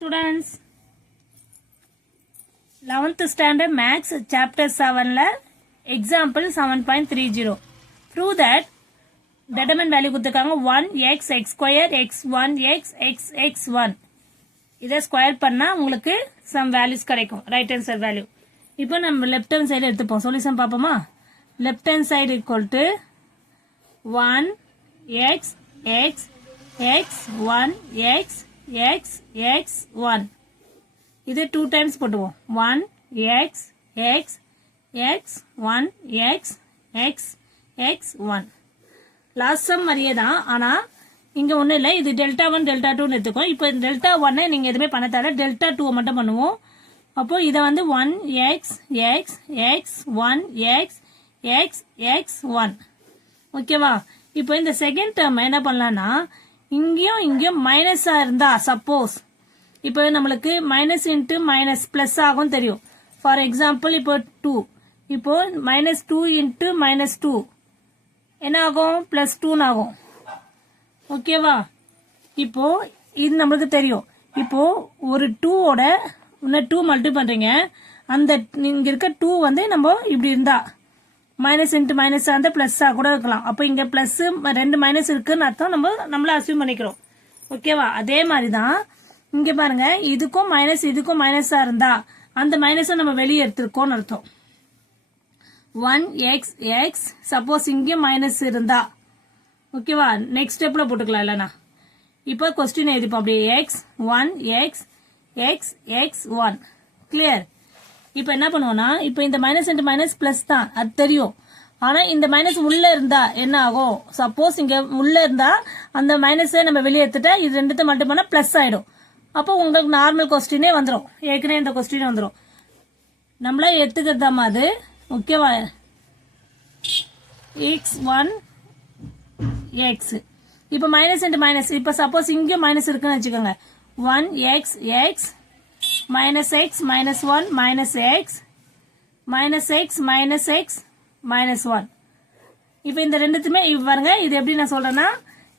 Students, 11th standard maths chapter 7 example 7.30 prove that determine value கொடுத்திருக்காங்க 1x x square x1 x x x1 இதை square பண்ணா உங்களுக்கு some values கிடைக்கும் right hand side value. இப்போ நம்ம left hand side எடுத்துப்போம் solution பாப்போமா. left hand side equal to 1 x x x 1 x x x 1 இது 2 times போடுவோம் 1 x x x 1 x x x 1 last some மாதிரியே தான் ஆனா இங்க ஒண்ணு இல்ல இது டெல்டா 1 டெல்டா 2 ன்னு எடுத்துக்கோ இப்போ டெல்டா 1 நீங்க எதுமே பண்ண தேவையில்ல டெல்டா 2 மட்டும் பண்ணுவோம் அப்போ இத வந்து 1 x x x 1 x x x 1 ஓகேவா இப்போ இந்த செகண்ட் டேர்ம் என்ன பண்ணலாம்னா இங்கேயும் மைனஸா இருந்தா சப்போஸ் இப்போ நம்மளுக்கு மைனஸ் இன்டு மைனஸ் பிளஸ் ஆகும் தெரியும் ஃபார் எக்ஸாம்பிள் இப்போ 2 இப்போ மைனஸ் 2 இன்டு மைனஸ் 2 என்ன ஆகும் பிளஸ் 2 ஆகும் ஓகேவா இப்போ இது நம்மளுக்கு தெரியும் இப்போ ஒரு 2 ஓட இன்னும் 2 மல்டிப்ளை பண்றீங்க அந்த இங்க இருக்க 2 வந்து நம்ம இப்படி இருந்தா மைனஸ் இன்டு மைனஸ் அந்த பிளஸ்ஸா கூட இருக்கலாம் அப்போ இங்க பிளஸ் ரெண்டு மைனஸ் இருக்குன்னு அர்த்தம் நம்மள அசியூம் பண்ணிக்கிறோம் ஓகேவா அதே மாதிரிதான் இங்க பாருங்க இதுக்கும் மைனஸா இருந்தா அந்த மைனஸை நம்ம வெளியே எடுத்திருக்கோம்னு அர்த்தம் 1 x x சப்போஸ் இங்க மைனஸ் இருந்தா ஓகேவா நெக்ஸ்ட் ஸ்டெப்ல போட்டுக்கலாம் இல்லனா இப்போ क्वेश्चन எழுதிப்போம் அப்படியே x 1 x x x 1 clear இப்போ என்ன பண்ணுவோம்னா இப்போ இந்த மைனஸ் இன்டு மைனஸ் பிளஸ் தான் அது தெரியும் ஆனா இந்த மைனஸ் உள்ள இருந்தா என்ன ஆகும் சப்போஸ் இங்க உள்ள இருந்தா அந்த மைனஸை நம்ம வெளியே எடுத்துட்டா இது ரெண்டுத்தை மல்டிப்ளை பண்ணா பிளஸ் ஆயிடும் அப்போ உங்களுக்கு நார்மல் क्वेश्चनே வந்துரும் ஏற்கனவே இந்த क्वेश्चन வந்துரும் நம்மள எடுத்துக்கிறதாமா அது ஓகேவா x1 x இப்போ மைனஸ் இன்டு மைனஸ் இப்போ சப்போஸ் இங்க மைனஸ் இருக்குன்னு வெச்சுக்கோங்க 1 x x minus x minus 1 minus x minus x minus x minus 1 இப்போ இந்த ரெண்டுத்துமே இப்ப பாருங்க இது எப்படி நான் சொல்றேன்னா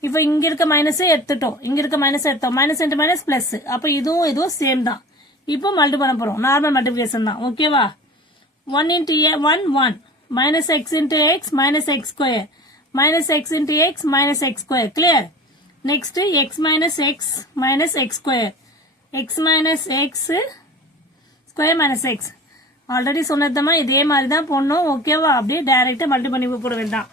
இப்போ இங்க இருக்க மைனஸ் எடுத்துட்டோம் இங்க இருக்க மைனஸ் எடுத்தோம் மைனஸ் இன்டு மைனஸ் பிளஸ் அப்ப இதுவும் சேம் தான் இப்போ மல்டிப்ளை பண்ண போறோம் நார்மல் மல்டிப்ளிகேஷன் தான் ஓகேவா 1 into 1 1 minus x into x minus x square minus x into x minus x square clear next x minus x minus x square x minus x square minus x already சொன்னதமா இதே மாதிரி தான் போடணும் ஓகேவா அப்படியே டைரக்ட்டா மல்டிப்ளை பண்ணி போட வேண்டாம்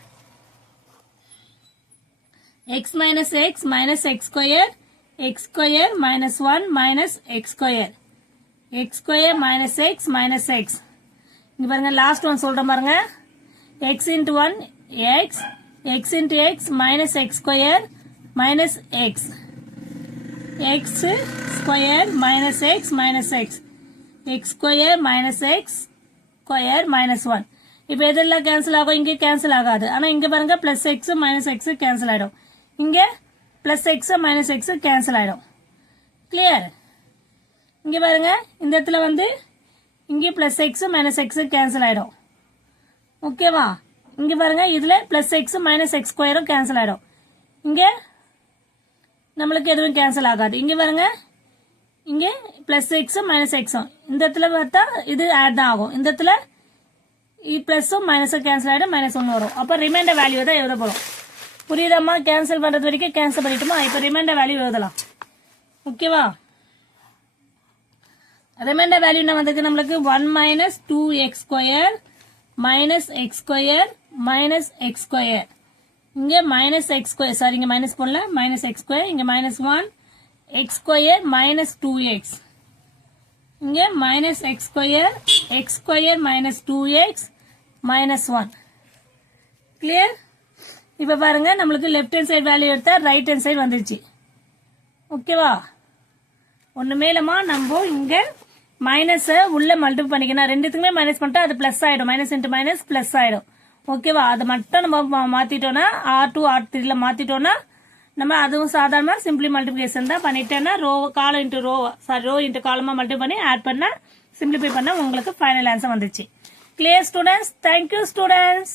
x minus x minus x square minus 1 minus x square minus x minus x இங்க பாருங்க லாஸ்ட் ஒன் சொல்றேன் பாருங்க x into 1 x x into x minus x square minus x x square minus x minus x x square minus x square minus 1 இப்போ இதெல்லாம் cancel ஆகும் இங்க cancel ஆகாது ஆனா இங்க பாருங்க plus x minus x cancel ஆயிடும் இங்க plus x minus x cancel ஆயிடும் கிளியர் இங்க பாருங்க இந்த இடத்துல வந்து இங்க plus x minus x cancel ஆயிடும் ஓகேவா இங்க பாருங்க இதுல பிளஸ் x மைனஸ் x ஸ்கொயரும் கேன்சல் ஆயிடும் இங்க நம்மளுக்கு எதுவும் கேன்சல் ஆகாது இங்க பாருங்க இங்க பிளஸ் x மைனஸ் x இந்த இடத்துல பார்த்தா இது ஆட் தான் ஆகும் இந்த இடத்துல பிளஸ் மைனஸ் கேன்சல் ஆயிடும் மைனஸ் 1 வரும் அப்ப ரிமைண்டர் வேல்யூ தான் எழுத போறோம் புரியுதாமா கேன்சல் பண்றது வரைக்கும் கேன்சல் பண்ணிட்டோமா இப்ப ரிமைண்டர் வேல்யூ எழுதலாம் ஓகேவா ரிமைண்டர் வேல்யூ என்ன வந்திருக்கு நம்மளுக்கு 1 minus 2x square minus x square minus x square இங்க மைனஸ் x ஸ்கொயர் சாரி இங்க மைனஸ் போடல மைனஸ் x ஸ்கொயர் இங்க minus 1 x square minus 2x இங்க minus x square minus 2x minus 1 clear இப்ப பாருங்க நம்மளுக்கு லெஃப்ட் ஹேண்ட் சைடு வேல்யூ எடுத்தா right hand side வந்துருச்சு ஓகேவா ஒண்ணுமே இல்லமா நம்ம இங்க மைனஸ் உள்ள மல்டிப்ளை பண்ணிக்கணும் ரெண்டுத்துக்குமே மைனஸ் பண்ணிட்டா அது பிளஸ் ஆயிடும் மைனஸ் இன்டு மைனஸ் பிளஸ் ஆயிடும் ஓகேவா அது மட்டும் நம்ம மாத்திட்டோம்னா R2 R3 மாத்திட்டோம்னா நம்ம அதுவும் சாதாரணமா சிம்பிளி மல்டிப்ளிகேஷன் தான் பண்ணிட்டேன்னா row column into row sorry row into காலமா மல்டிப்ளை பண்ணி ஆட் பண்ணா சிம்பிளிஃபை பண்ணா உங்களுக்கு ஃபைனல் ஆன்சர் வந்துச்சு கிளியர் ஸ்டூடெண்ட்ஸ் தேங்க்யூ ஸ்டூடெண்ட்ஸ்